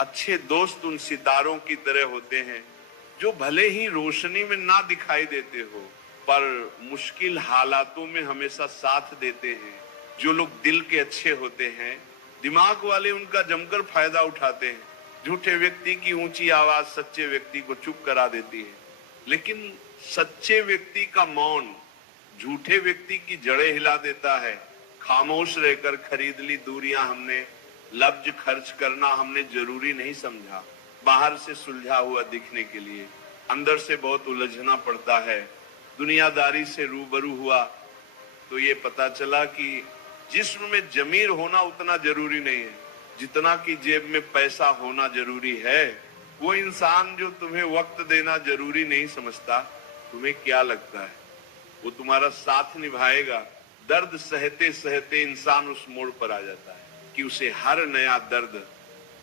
अच्छे दोस्त उन सितारों की तरह होते हैं जो भले ही रोशनी में ना दिखाई देते हो, पर मुश्किल हालातों में हमेशा साथ देते हैं। जो लोग दिल के अच्छे होते हैं, दिमाग वाले उनका जमकर फायदा उठाते हैं। झूठे व्यक्ति की ऊंची आवाज सच्चे व्यक्ति को चुप करा देती है, लेकिन सच्चे व्यक्ति का मौन झूठे व्यक्ति की जड़ें हिला देता है। खामोश रहकर खरीद ली दूरियां हमने, लफ्ज खर्च करना हमने जरूरी नहीं समझा। बाहर से सुलझा हुआ दिखने के लिए अंदर से बहुत उलझना पड़ता है। दुनियादारी से रूबरू हुआ तो ये पता चला कि जिस्म में जमीर होना उतना जरूरी नहीं है जितना कि जेब में पैसा होना जरूरी है। वो इंसान जो तुम्हें वक्त देना जरूरी नहीं समझता, तुम्हें क्या लगता है वो तुम्हारा साथ निभाएगा? दर्द सहते सहते इंसान उस मोड़ पर आ जाता है कि उसे हर नया दर्द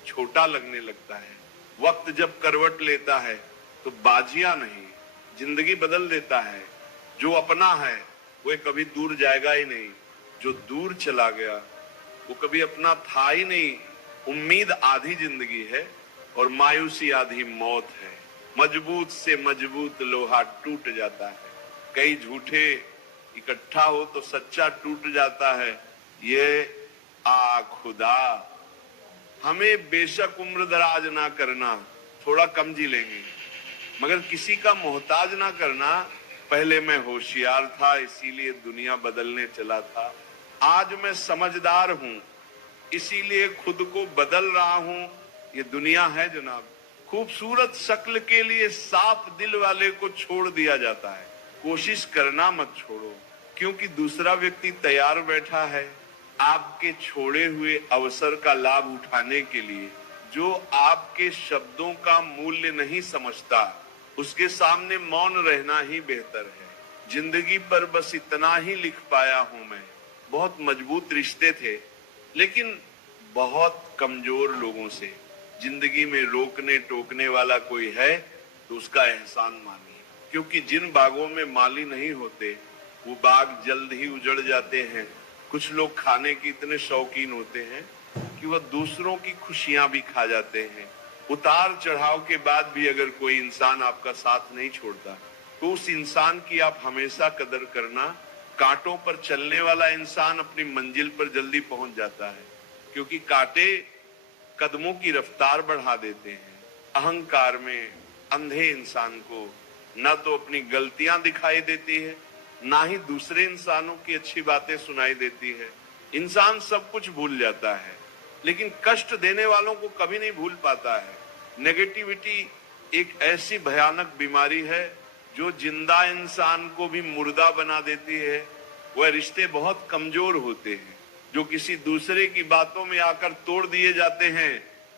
छोटा लगने लगता है। वक्त जब करवट लेता है तो बाजियां नहीं, जिंदगी बदल देता है। जो अपना है वो कभी दूर जाएगा ही नहीं, जो दूर चला गया वो कभी अपना था ही नहीं। उम्मीद आधी जिंदगी है और मायूसी आधी मौत है। मजबूत से मजबूत लोहा टूट जाता है। कई झूठे इकट्ठा हो तो सच्चा टूट जाता है। ये खुदा हमें बेशक उम्र दराज ना करना, थोड़ा कम जी लेंगे, मगर किसी का मोहताज ना करना। पहले मैं होशियार था इसीलिए दुनिया बदलने चला था, आज मैं समझदार हूं इसीलिए खुद को बदल रहा हूं। ये दुनिया है जनाब, खूबसूरत शक्ल के लिए साफ दिल वाले को छोड़ दिया जाता है। कोशिश करना मत छोड़ो, क्योंकि दूसरा व्यक्ति तैयार बैठा है आपके छोड़े हुए अवसर का लाभ उठाने के लिए। जो आपके शब्दों का मूल्य नहीं समझता, उसके सामने मौन रहना ही बेहतर है। जिंदगी पर बस इतना ही लिख पाया हूं मैं। बहुत मजबूत रिश्ते थे, लेकिन बहुत कमजोर लोगों से। जिंदगी में रोकने टोकने वाला कोई है तो उसका एहसान मानिए, क्योंकि जिन बागों में माली नहीं होते वो बाग जल्द ही उजड़ जाते हैं। कुछ लोग खाने के इतने शौकीन होते हैं कि वह दूसरों की खुशियां भी खा जाते हैं। उतार चढ़ाव के बाद भी अगर कोई इंसान आपका साथ नहीं छोड़ता तो उस इंसान की आप हमेशा कदर करना। कांटों पर चलने वाला इंसान अपनी मंजिल पर जल्दी पहुंच जाता है, क्योंकि कांटे कदमों की रफ्तार बढ़ा देते हैं। अहंकार में अंधे इंसान को न तो अपनी गलतियां दिखाई देती है, ना ही दूसरे इंसानों की अच्छी बातें सुनाई देती है। इंसान सब कुछ भूल जाता है, लेकिन कष्ट देने वालों को कभी नहीं भूल पाता है। नेगेटिविटी एक ऐसी भयानक बीमारी है जो जिंदा इंसान को भी मुर्दा बना देती है। वह रिश्ते बहुत कमजोर होते हैं जो किसी दूसरे की बातों में आकर तोड़ दिए जाते हैं।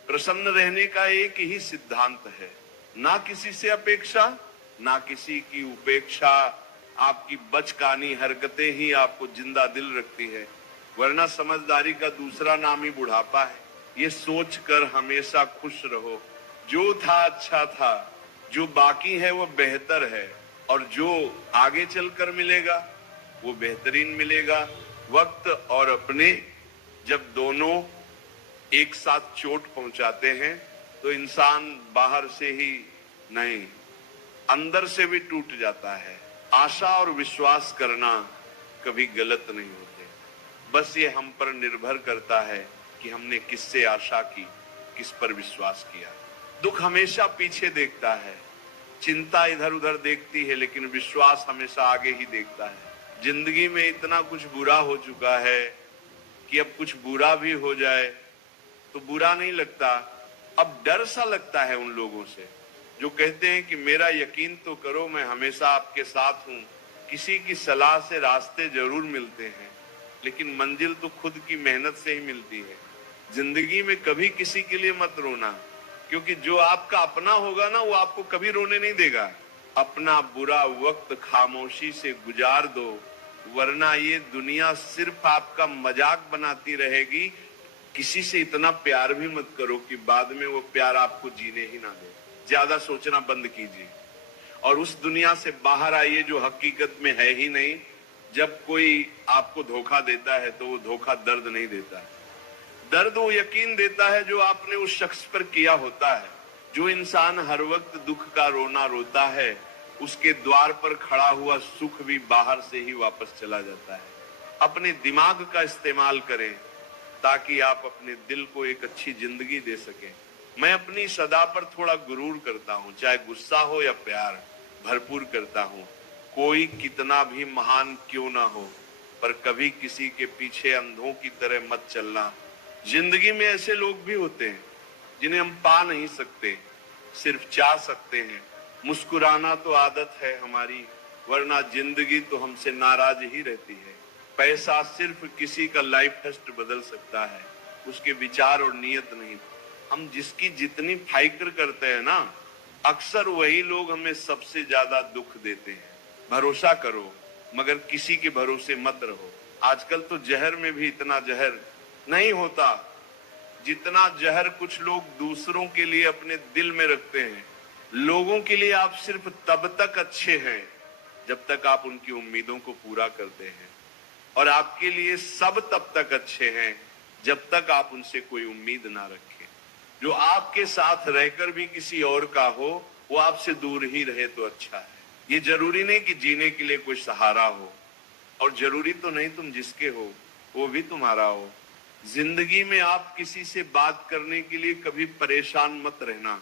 प्रसन्न रहने का एक ही सिद्धांत है, ना किसी से अपेक्षा, ना किसी की उपेक्षा। आपकी बचकानी हरकतें ही आपको जिंदा दिल रखती है, वरना समझदारी का दूसरा नाम ही बुढ़ापा है। ये सोचकर हमेशा खुश रहो, जो था अच्छा था, जो बाकी है वो बेहतर है, और जो आगे चलकर मिलेगा वो बेहतरीन मिलेगा। वक्त और अपने जब दोनों एक साथ चोट पहुंचाते हैं तो इंसान बाहर से ही नहीं, अंदर से भी टूट जाता है। आशा और विश्वास करना कभी गलत नहीं होते, बस ये हम पर निर्भर करता है कि हमने किससे आशा की, किस पर विश्वास किया। दुख हमेशा पीछे देखता है, चिंता इधर उधर देखती है, लेकिन विश्वास हमेशा आगे ही देखता है। जिंदगी में इतना कुछ बुरा हो चुका है कि अब कुछ बुरा भी हो जाए तो बुरा नहीं लगता, अब डर सा लगता है उन लोगों से जो कहते हैं कि मेरा यकीन तो करो, मैं हमेशा आपके साथ हूं। किसी की सलाह से रास्ते जरूर मिलते हैं, लेकिन मंजिल तो खुद की मेहनत से ही मिलती है। जिंदगी में कभी किसी के लिए मत रोना, क्योंकि जो आपका अपना होगा ना वो आपको कभी रोने नहीं देगा। अपना बुरा वक्त खामोशी से गुजार दो, वरना ये दुनिया सिर्फ आपका मजाक बनाती रहेगी। किसी से इतना प्यार भी मत करो कि बाद में वो प्यार आपको जीने ही ना दे। ज्यादा सोचना बंद कीजिए और उस दुनिया से बाहर आइए जो हकीकत में है ही नहीं। जब कोई आपको धोखा देता है तो वो धोखा दर्द नहीं देता है, दर्द वो यकीन देता है जो आपने उस शख्स पर किया होता है। जो इंसान हर वक्त दुख का रोना रोता है, उसके द्वार पर खड़ा हुआ सुख भी बाहर से ही वापस चला जाता है। अपने दिमाग का इस्तेमाल करें ताकि आप अपने दिल को एक अच्छी जिंदगी दे सकें। मैं अपनी सदा पर थोड़ा गुरूर करता हूं, चाहे गुस्सा हो या प्यार, भरपूर करता हूं। कोई कितना भी महान क्यों ना हो, पर कभी किसी के पीछे अंधों की तरह मत चलना। जिंदगी में ऐसे लोग भी होते हैं जिन्हें हम पा नहीं सकते, सिर्फ चाह सकते हैं। मुस्कुराना तो आदत है हमारी, वरना जिंदगी तो हमसे नाराज ही रहती है। पैसा सिर्फ किसी का लाइफ टेस्ट बदल सकता है, उसके विचार और नियत नहीं। हम जिसकी जितनी फाइक्र करते हैं ना, अक्सर वही लोग हमें सबसे ज्यादा दुख देते हैं। भरोसा करो, मगर किसी के भरोसे मत रहो। आजकल तो जहर में भी इतना जहर नहीं होता जितना जहर कुछ लोग दूसरों के लिए अपने दिल में रखते हैं। लोगों के लिए आप सिर्फ तब तक अच्छे हैं जब तक आप उनकी उम्मीदों को पूरा करते हैं, और आपके लिए सब तब तक अच्छे हैं जब तक आप उनसे कोई उम्मीद ना रखें। जो आपके साथ रहकर भी किसी और का हो, वो आपसे दूर ही रहे तो अच्छा है। ये जरूरी नहीं कि जीने के लिए कोई सहारा हो, और जरूरी तो नहीं तुम जिसके हो वो भी तुम्हारा हो। जिंदगी में आप किसी से बात करने के लिए कभी परेशान मत रहना,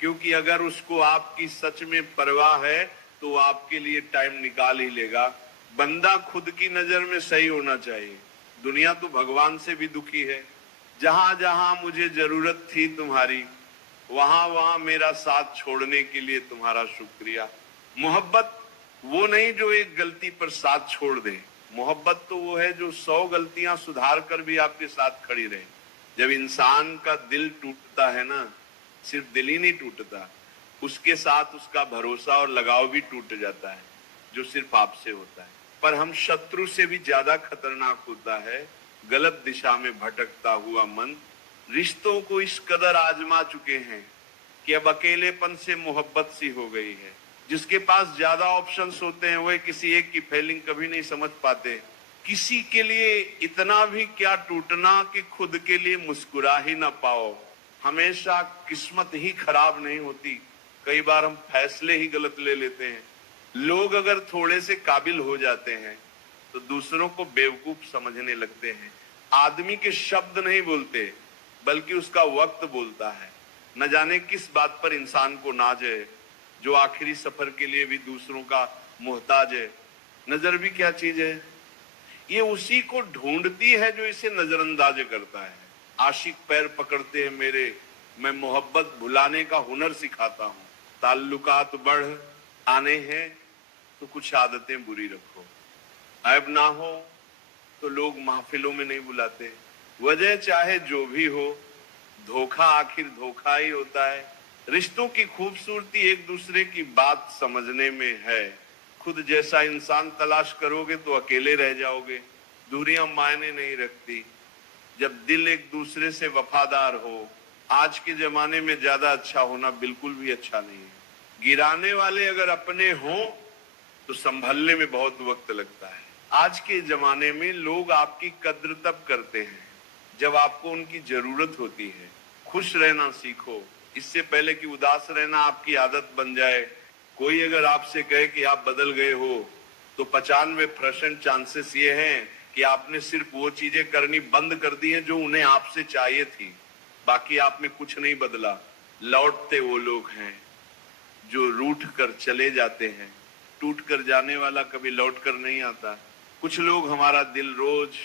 क्योंकि अगर उसको आपकी सच में परवाह है तो वो आपके लिए टाइम निकाल ही लेगा। बंदा खुद की नजर में सही होना चाहिए। दुनिया तो भगवान से भी दुखी है। जहां जहां मुझे जरूरत थी तुम्हारी, वहां वहां मेरा साथ छोड़ने के लिए तुम्हारा शुक्रिया। मोहब्बत वो नहीं जो एक गलती पर साथ छोड़ दे। मोहब्बत तो वो है जो 100 गलतियां सुधार कर भी आपके साथ खड़ी रहे। जब इंसान का दिल टूटता है ना, सिर्फ दिल ही नहीं टूटता, उसके साथ उसका भरोसा और लगाव भी टूट जाता है, जो सिर्फ आपसे होता है। पर हम शत्रु से भी ज्यादा खतरनाक होता है गलत दिशा में भटकता हुआ मन। रिश्तों को इस कदर आजमा चुके हैं कि अब अकेलेपन से मोहब्बत सी हो गई है। जिसके पास ज्यादा ऑप्शंस होते हैं वह किसी एक की फीलिंग कभी नहीं समझ पाते। किसी के लिए इतना भी क्या टूटना कि खुद के लिए मुस्कुरा ही ना पाओ। हमेशा किस्मत ही खराब नहीं होती, कई बार हम फैसले ही गलत ले लेते हैं। लोग अगर थोड़े से काबिल हो जाते हैं तो दूसरों को बेवकूफ समझने लगते हैं। आदमी के शब्द नहीं बोलते, बल्कि उसका वक्त बोलता है। न जाने किस बात पर इंसान को नाज है, जो आखिरी सफर के लिए भी दूसरों का मोहताज है। नजर भी क्या चीज है, ये उसी को ढूंढती है जो इसे नजरअंदाज करता है। आशिक पैर पकड़ते हैं मेरे, मैं मोहब्बत भुलाने का हुनर सिखाता हूँ। ताल्लुकात बढ़ आने हैं तो कुछ आदतें बुरी रखो। ऐब ना हो तो लोग महफिलों में नहीं बुलाते। वजह चाहे जो भी हो, धोखा आखिर धोखा ही होता है। रिश्तों की खूबसूरती एक दूसरे की बात समझने में है। खुद जैसा इंसान तलाश करोगे तो अकेले रह जाओगे। दूरियां मायने नहीं रखती जब दिल एक दूसरे से वफादार हो। आज के जमाने में ज्यादा अच्छा होना बिल्कुल भी अच्छा नहीं है। गिराने वाले अगर अपने हों तो संभलने में बहुत वक्त लगता है। आज के जमाने में लोग आपकी कद्र तब करते हैं जब आपको उनकी जरूरत होती है। खुश रहना सीखो, इससे पहले कि उदास रहना आपकी आदत बन जाए। कोई अगर आपसे कहे कि आप बदल गए हो तो 95% चांसेस ये हैं कि आपने सिर्फ वो चीजें करनी बंद कर दी हैं जो उन्हें आपसे चाहिए थी। बाकी आप में कुछ नहीं बदला। लौटते वो लोग हैं जो रूठ कर चले जाते हैं। टूट कर जाने वाला कभी लौट कर नहीं आता। कुछ लोग हमारा दिल रोज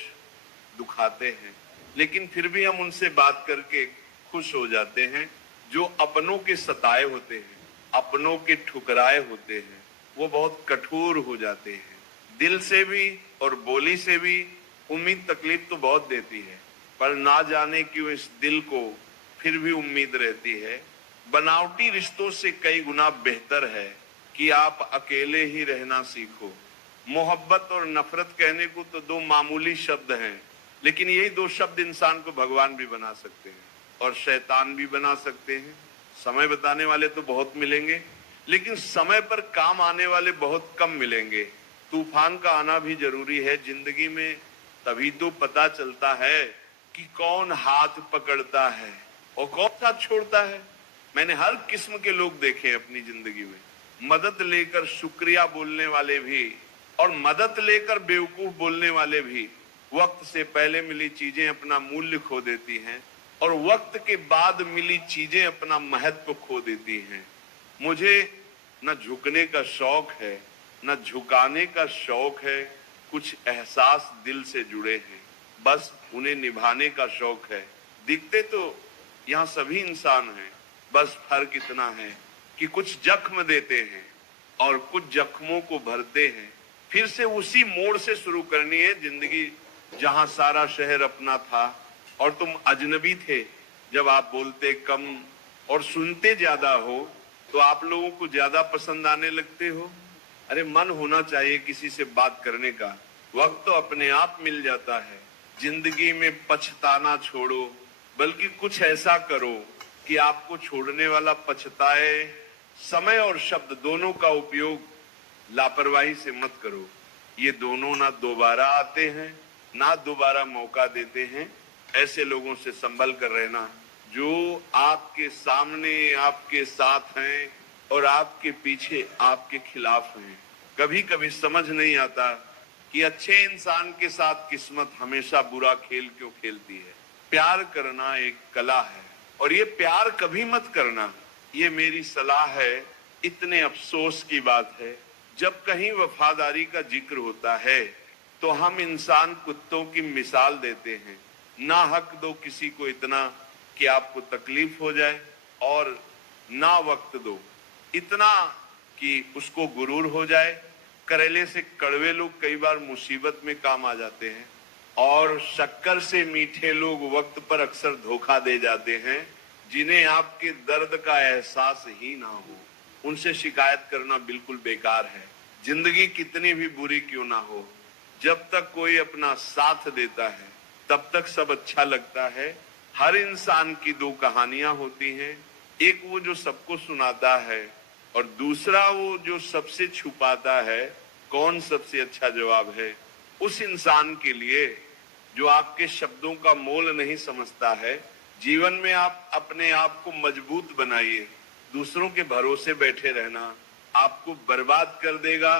दुखाते हैं, लेकिन फिर भी हम उनसे बात करके खुश हो जाते हैं। जो अपनों के सताए होते हैं, अपनों के ठुकराए होते हैं, वो बहुत कठोर हो जाते हैं। दिल से भी और बोली से भी उम्मीद तकलीफ तो बहुत देती है, पर ना जाने क्यों इस दिल को फिर भी उम्मीद रहती है। बनावटी रिश्तों से कई गुना बेहतर है कि आप अकेले ही रहना सीखो। मोहब्बत और नफरत कहने को तो दो मामूली शब्द हैं, लेकिन यही दो शब्द इंसान को भगवान भी बना सकते हैं और शैतान भी बना सकते हैं। समय बताने वाले तो बहुत मिलेंगे, लेकिन समय पर काम आने वाले बहुत कम मिलेंगे। तूफान का आना भी जरूरी है जिंदगी में, तभी तो पता चलता है कि कौन हाथ पकड़ता है और कौन साथ छोड़ता है। मैंने हर किस्म के लोग देखे अपनी जिंदगी में, मदद लेकर शुक्रिया बोलने वाले भी और मदद लेकर बेवकूफ बोलने वाले भी। वक्त से पहले मिली चीजें अपना मूल्य खो देती हैं और वक्त के बाद मिली चीजें अपना महत्व खो देती हैं। मुझे न झुकने का शौक है न झुकाने का शौक है, कुछ एहसास दिल से जुड़े हैं, बस उन्हें निभाने का शौक है। दिखते तो यहाँ सभी इंसान हैं, बस फर्क इतना है कि कुछ जख्म देते हैं और कुछ जख्मों को भरते हैं। फिर से उसी मोड़ से शुरू करनी है जिंदगी जहां सारा शहर अपना था और तुम अजनबी थे। जब आप बोलते कम और सुनते ज्यादा हो तो आप लोगों को ज्यादा पसंद आने लगते हो। अरे मन होना चाहिए किसी से बात करने का, वक्त तो अपने आप मिल जाता है। जिंदगी में पछताना छोड़ो, बल्कि कुछ ऐसा करो कि आपको छोड़ने वाला पछताए। समय और शब्द दोनों का उपयोग लापरवाही से मत करो, ये दोनों ना दोबारा आते हैं ना दोबारा मौका देते हैं। ऐसे लोगों से संभल कर रहना जो आपके सामने आपके साथ हैं और आपके पीछे आपके खिलाफ हैं। कभी कभी समझ नहीं आता कि अच्छे इंसान के साथ किस्मत हमेशा बुरा खेल क्यों खेलती है। प्यार करना एक कला है और ये प्यार कभी मत करना, ये मेरी सलाह है। इतने अफसोस की बात है, जब कहीं वफादारी का जिक्र होता है तो हम इंसान कुत्तों की मिसाल देते हैं। ना हक दो किसी को इतना कि आपको तकलीफ हो जाए और ना वक्त दो इतना कि उसको गुरूर हो जाए। करेले से कड़वे लोग कई बार मुसीबत में काम आ जाते हैं और शक्कर से मीठे लोग वक्त पर अक्सर धोखा दे जाते हैं। जिन्हें आपके दर्द का एहसास ही ना हो उनसे शिकायत करना बिल्कुल बेकार है। जिंदगी कितनी भी बुरी क्यों ना हो, जब तक कोई अपना साथ देता है तब तक सब अच्छा लगता है। हर इंसान की दो कहानियां होती हैं, एक वो जो सबको सुनाता है और दूसरा वो जो सबसे छुपाता है। कौन सबसे अच्छा जवाब है? उस इंसान के लिए जो आपके शब्दों का मोल नहीं समझता है। जीवन में आप अपने आप को मजबूत बनाइए। दूसरों के भरोसे बैठे रहना आपको बर्बाद कर देगा